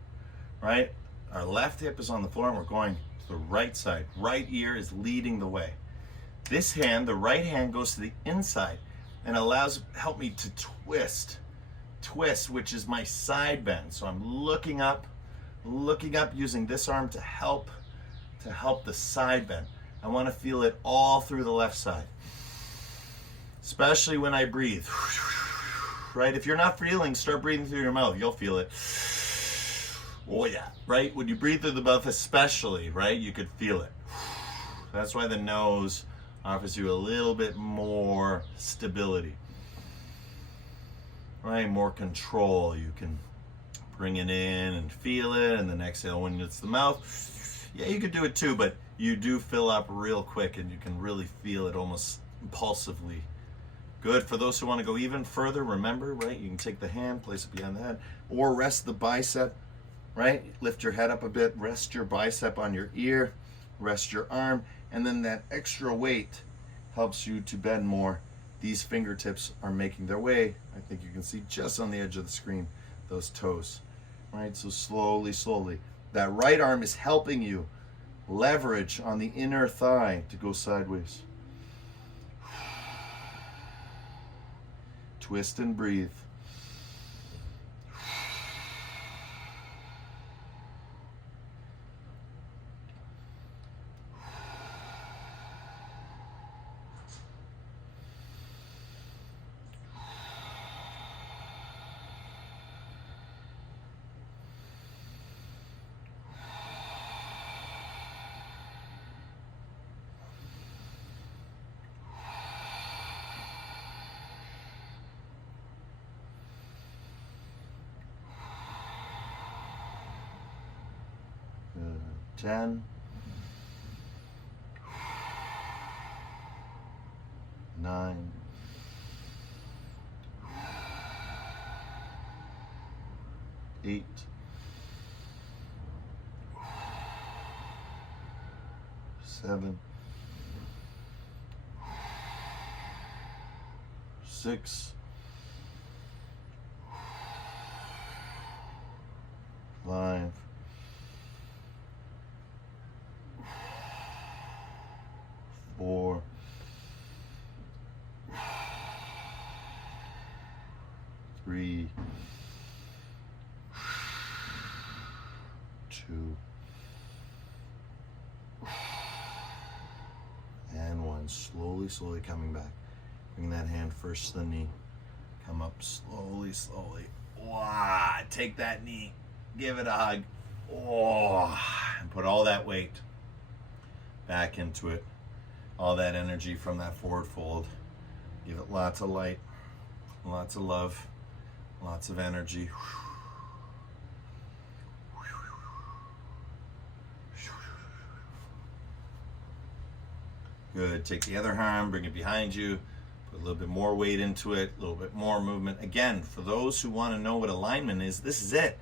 right? Our left hip is on the floor, and we're going to the right side. Right ear is leading the way. This hand, the right hand, goes to the inside and help me to twist, which is my side bend. So I'm looking up using this arm to help the side bend. I want to feel it all through the left side, especially when I breathe, right? If you're not feeling, start breathing through your mouth. You'll feel it. Oh yeah, right? When you breathe through the mouth especially, right? You could feel it. That's why the nose offers you a little bit more stability, right? More control. You can bring it in and feel it, and then exhale when it's the mouth. Yeah, you could do it too, but you do fill up real quick and you can really feel it almost impulsively. Good. For those who want to go even further, remember, right? You can take the hand, place it behind the head, or rest the bicep, right? Lift your head up a bit, rest your bicep on your ear, rest your arm, and then that extra weight helps you to bend more. These fingertips are making their way. I think you can see just on the edge of the screen, those toes, right? So slowly. That right arm is helping you leverage on the inner thigh to go sideways. Twist and breathe. Good. 10, 9, 8, 7, 6, 5, 4, 3, 2, and 1. Slowly, slowly coming back. Bring that hand first to the knee. Come up slowly, slowly. Wow. Take that knee. Give it a hug. Oh, and put all that weight back into it. All that energy from that forward fold. Give it lots of light, lots of love, lots of energy. Good. Take the other arm, bring it behind you. Put a little bit more weight into it, a little bit more movement. Again, for those who want to know what alignment is, this is it.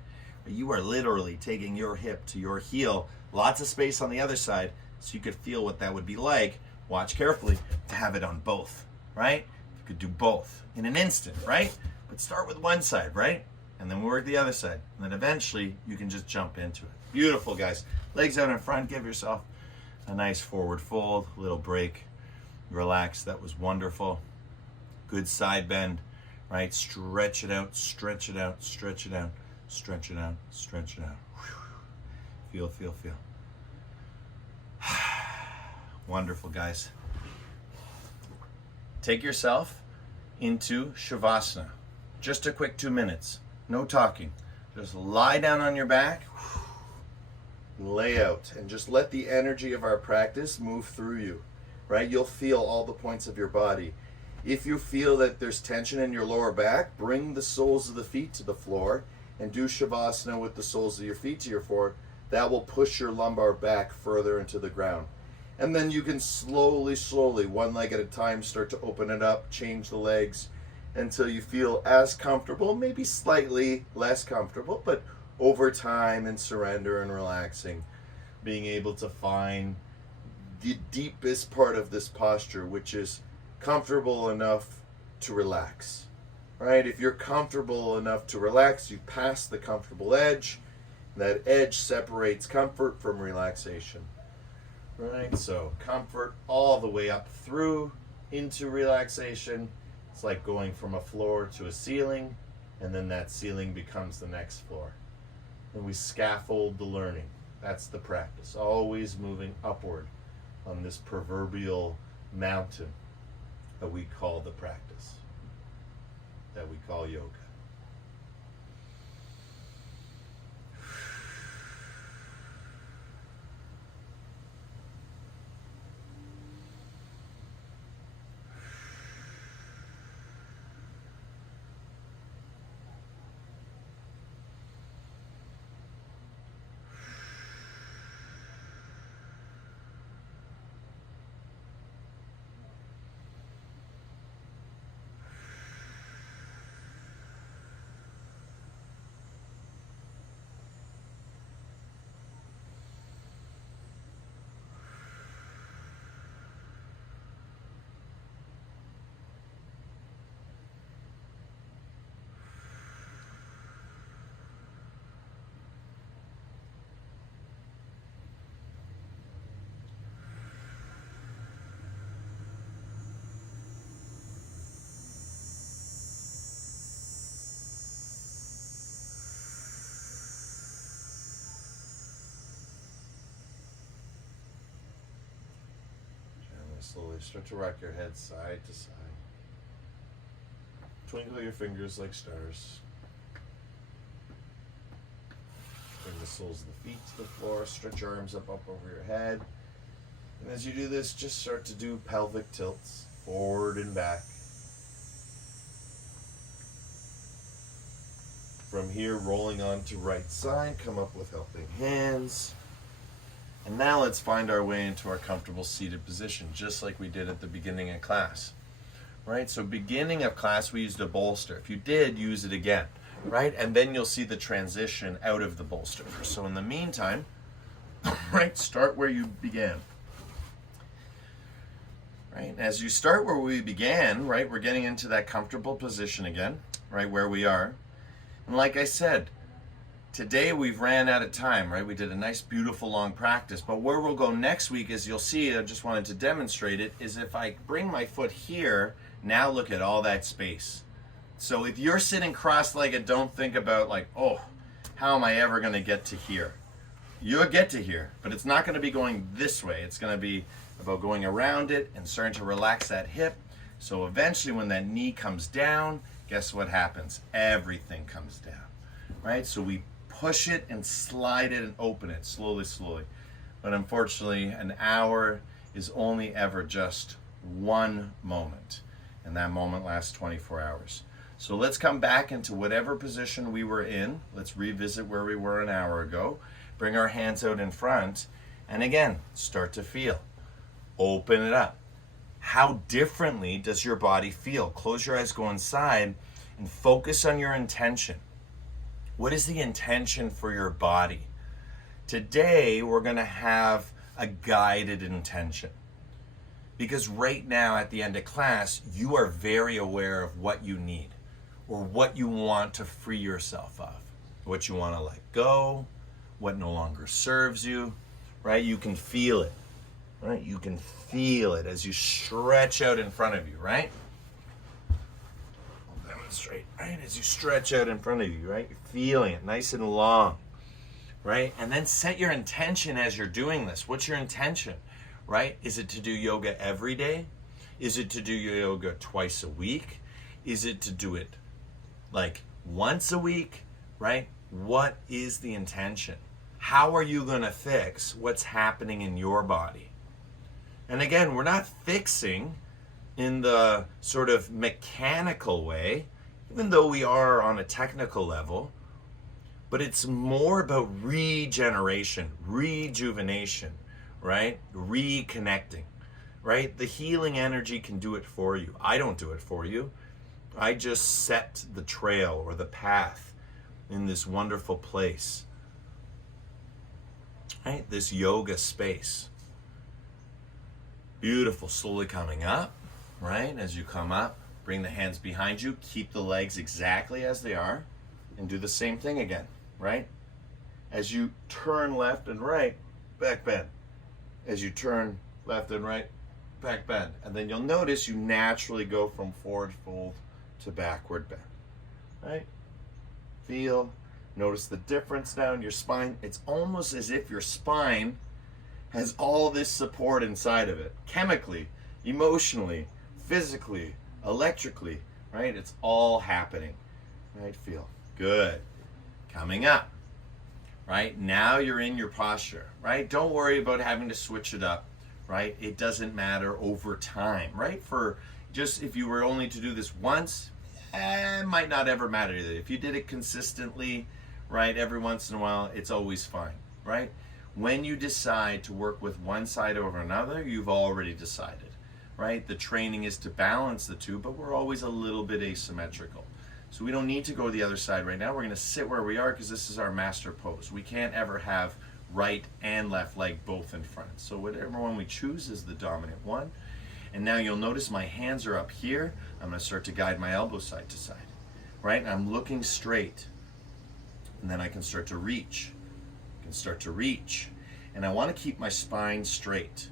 You are literally taking your hip to your heel, lots of space on the other side, so you could feel what that would be like. Watch carefully to have it on both, right? You could do both in an instant, right? But start with one side, right? And then work the other side. And then eventually you can just jump into it. Beautiful, guys. Legs out in front. Give yourself a nice forward fold, a little break. Relax. That was wonderful. Good side bend, right? Stretch it out, stretch it out, stretch it out, stretch it out, stretch it out. Feel, feel, feel. Wonderful, guys. Take yourself into Shavasana. Just a quick 2 minutes. No talking. Just lie down on your back. Lay out. And just let the energy of our practice move through you. Right? You'll feel all the points of your body. If you feel that there's tension in your lower back, bring the soles of the feet to the floor and do Shavasana with the soles of your feet to your floor. That will push your lumbar back further into the ground. And then you can slowly, slowly, one leg at a time, start to open it up, change the legs until you feel as comfortable, maybe slightly less comfortable, but over time and surrender and relaxing, being able to find the deepest part of this posture, which is comfortable enough to relax, right? If you're comfortable enough to relax, you pass the comfortable edge. That edge separates comfort from relaxation. Right, so comfort all the way up through into relaxation. It's like going from a floor to a ceiling, and then that ceiling becomes the next floor. And we scaffold the learning. That's the practice. Always moving upward on this proverbial mountain that we call the practice, that we call yoga. Slowly start to rock your head side to side. Twinkle your fingers like stars. Bring the soles of the feet to the floor. Stretch your arms up over your head. And as you do this, just start to do pelvic tilts, forward and back. From here, rolling on to right side, come up with helping hands. And now let's find our way into our comfortable seated position, just like we did at the beginning of class. right? So beginning of class, we used a bolster. If you did, use it again, right? And then you'll see the transition out of the bolster. So in the meantime, right, start where you began. Right, as you start where we began, right, we're getting into that comfortable position again, right, where we are. And like I said, today we've ran out of time, right? We did a nice, beautiful, long practice. But where we'll go next week, as you'll see, I just wanted to demonstrate it, is if I bring my foot here, now look at all that space. So if you're sitting cross-legged, don't think about like, oh, how am I ever going to get to here? You'll get to here, but it's not going to be going this way. It's going to be about going around it and starting to relax that hip. So eventually when that knee comes down, guess what happens? Everything comes down, right? So we push it and slide it and open it slowly, slowly. But unfortunately, an hour is only ever just one moment. And that moment lasts 24 hours. So let's come back into whatever position we were in. Let's revisit where we were an hour ago. Bring our hands out in front. And again, start to feel. Open it up. How differently does your body feel? Close your eyes, go inside, and focus on your intention. What is the intention for your body? Today, we're going to have a guided intention. Because right now, at the end of class, you are very aware of what you need or what you want to free yourself of, what you want to let go, what no longer serves you, right? You can feel it. Right? You can feel it as you stretch out in front of you, right? I'll demonstrate, right? As you stretch out in front of you, right? You're feeling it nice and long, right? And then set your intention as you're doing this. What's your intention, right? Is it to do yoga every day? Is it to do yoga twice a week? Is it to do it like once a week, right? What is the intention? How are you going to fix what's happening in your body? And again, we're not fixing in the sort of mechanical way, even though we are on a technical level, but it's more about regeneration, rejuvenation, right? Reconnecting, right? The healing energy can do it for you. I don't do it for you. I just set the trail or the path in this wonderful place, right? This yoga space. Beautiful, slowly coming up, right? As you come up, bring the hands behind you, keep the legs exactly as they are, and do the same thing again, right? As you turn left and right, back bend. As you turn left and right, back bend. And then you'll notice you naturally go from forward fold to backward bend, right? Feel, notice the difference now in your spine. It's almost as if your spine has all this support inside of it, chemically, emotionally, physically, electrically, right? It's all happening, right? Feel good. Coming up, right? Now you're in your posture, right? Don't worry about having to switch it up, right? It doesn't matter over time, right? For just if you were only to do this once, it might not ever matter. If you did it consistently, right, every once in a while, it's always fine, right? When you decide to work with one side over another, you've already decided, right? The training is to balance the two, but we're always a little bit asymmetrical. So we don't need to go to the other side right now. We're going to sit where we are because this is our master pose. We can't ever have right and left leg both in front. So whatever one we choose is the dominant one. And now you'll notice my hands are up here. I'm going to start to guide my elbows side to side, right? And I'm looking straight. And then I can start to reach. And I want to keep my spine straight.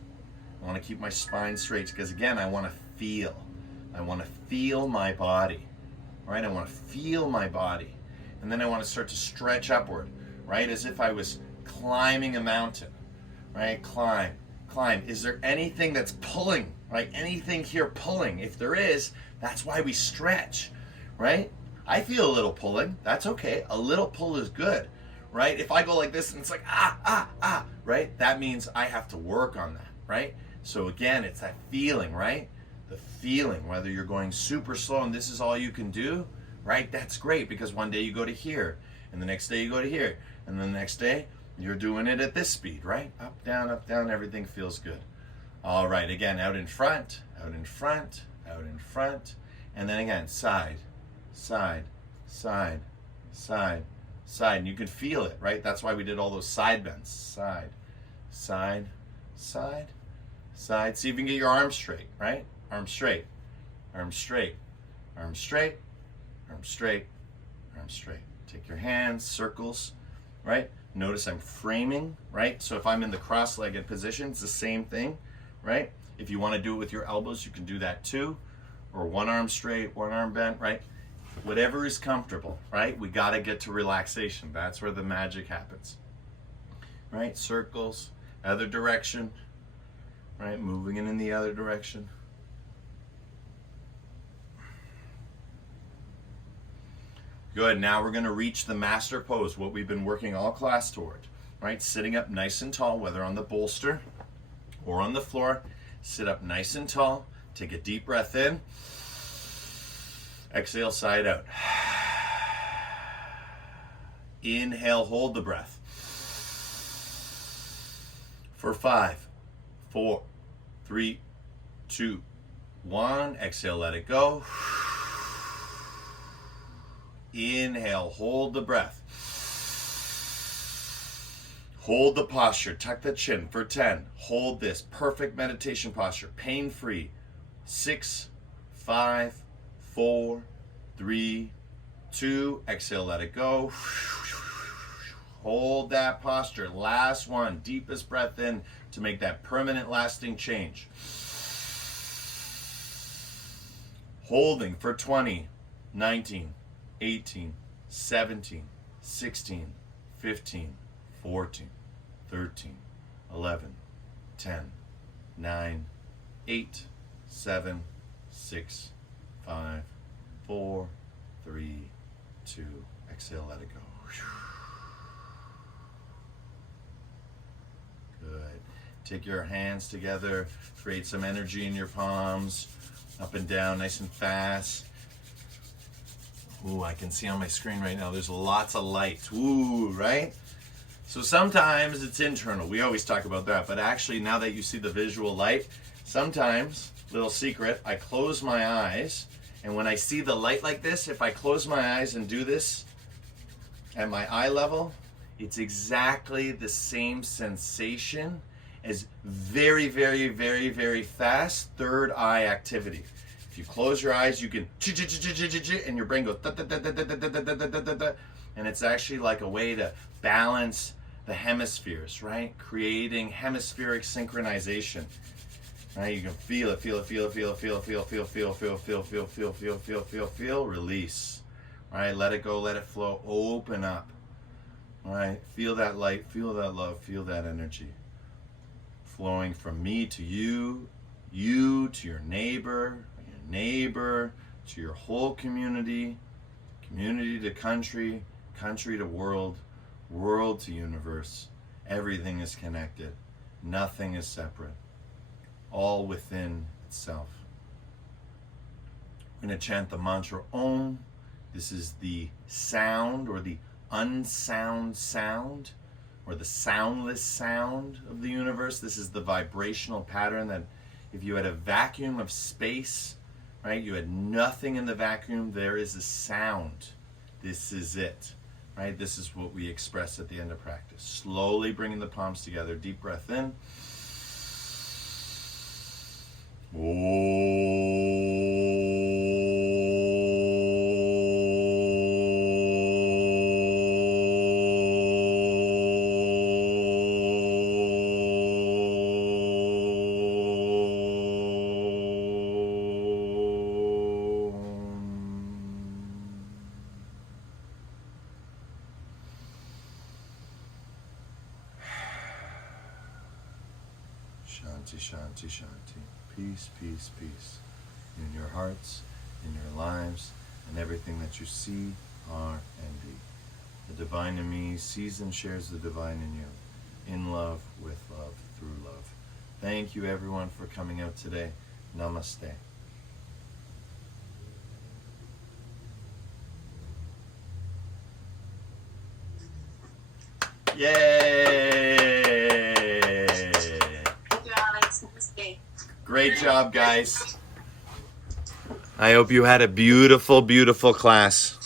I want to keep my spine straight because again, I want to feel my body, right? I want to feel my body. And then I want to start to stretch upward, right? As if I was climbing a mountain, right? Climb. Is there anything that's pulling, right? Anything here pulling? If there is, that's why we stretch, right? I feel a little pulling. That's okay. A little pull is good. Right? If I go like this and it's like, right? That means I have to work on that, right? So again, it's that feeling, right? The feeling, whether you're going super slow and this is all you can do, right? That's great because one day you go to here and the next day you go to here and then the next day you're doing it at this speed, right? Up, down, everything feels good. All right, again, out in front, out in front, and then again, side, side, side, side, side. And you can feel it, right? That's why we did all those side bends. Side, side, side, side. See if you can get your arms straight, right? Arms straight, arms straight, arms straight, arms straight, arms straight. Take your hands, circles, right? Notice I'm framing, right? So if I'm in the cross-legged position, it's the same thing, right? If you want to do it with your elbows, you can do that too. Or one arm straight, one arm bent, right? Whatever is comfortable, right? We got to get to relaxation. That's where the magic happens, right? Circles, other direction, right? Moving in the other direction. Good, now we're gonna reach the master pose, what we've been working all class toward, right? Sitting up nice and tall, whether on the bolster or on the floor. Sit up nice and tall, take a deep breath in, exhale, side out. Inhale, hold the breath. For 5, 4, 3, 2, 1, exhale, let it go. Inhale, hold the breath. Hold the posture, tuck the chin for 10. Hold this perfect meditation posture, pain-free. 6, 5, 4, 3, 2, exhale, let it go. Hold that posture, last one, deepest breath in to make that permanent lasting change. Holding for 20, 19, 18, 17, 16, 15, 14, 13, 11, 10, 9, 8, 7, 6, 5, 4, 3, 2, exhale, let it go. Good. Take your hands together, create some energy in your palms, up and down, nice and fast. Ooh, I can see on my screen right now, there's lots of light. Ooh, right? So sometimes it's internal. We always talk about that, but actually now that you see the visual light, sometimes, little secret, I close my eyes, and when I see the light like this, if I close my eyes and do this at my eye level, it's exactly the same sensation as very, very, very, very fast third eye activity. If you close your eyes, you can and your brain goes and it's actually like a way to balance the hemispheres, right? Creating hemispheric synchronization. Right? You can feel it, feel, release. Right? Let it go, let it flow, open up. All right? Feel that light, feel that love, feel that energy. Flowing from me to you, you to your neighbor to your whole community, community to country, country to world, world to universe. Everything is connected. Nothing is separate. All within itself. We're going to chant the mantra Om. This is the sound or the unsound sound or the soundless sound of the universe. This is the vibrational pattern that if you had a vacuum of space, right, you had nothing in the vacuum, there is a sound. This is it, right? This is what we express at the end of practice. Slowly bringing the palms together, deep breath in. Shanti, shanti, shanti. Peace, peace, peace. In your hearts, in your lives, and everything that you see, are, and be. The divine in me sees and shares the divine in you. In love, with love, through love. Thank you everyone for coming out today. Namaste. Yay! Great job, guys. I hope you had a beautiful, beautiful class.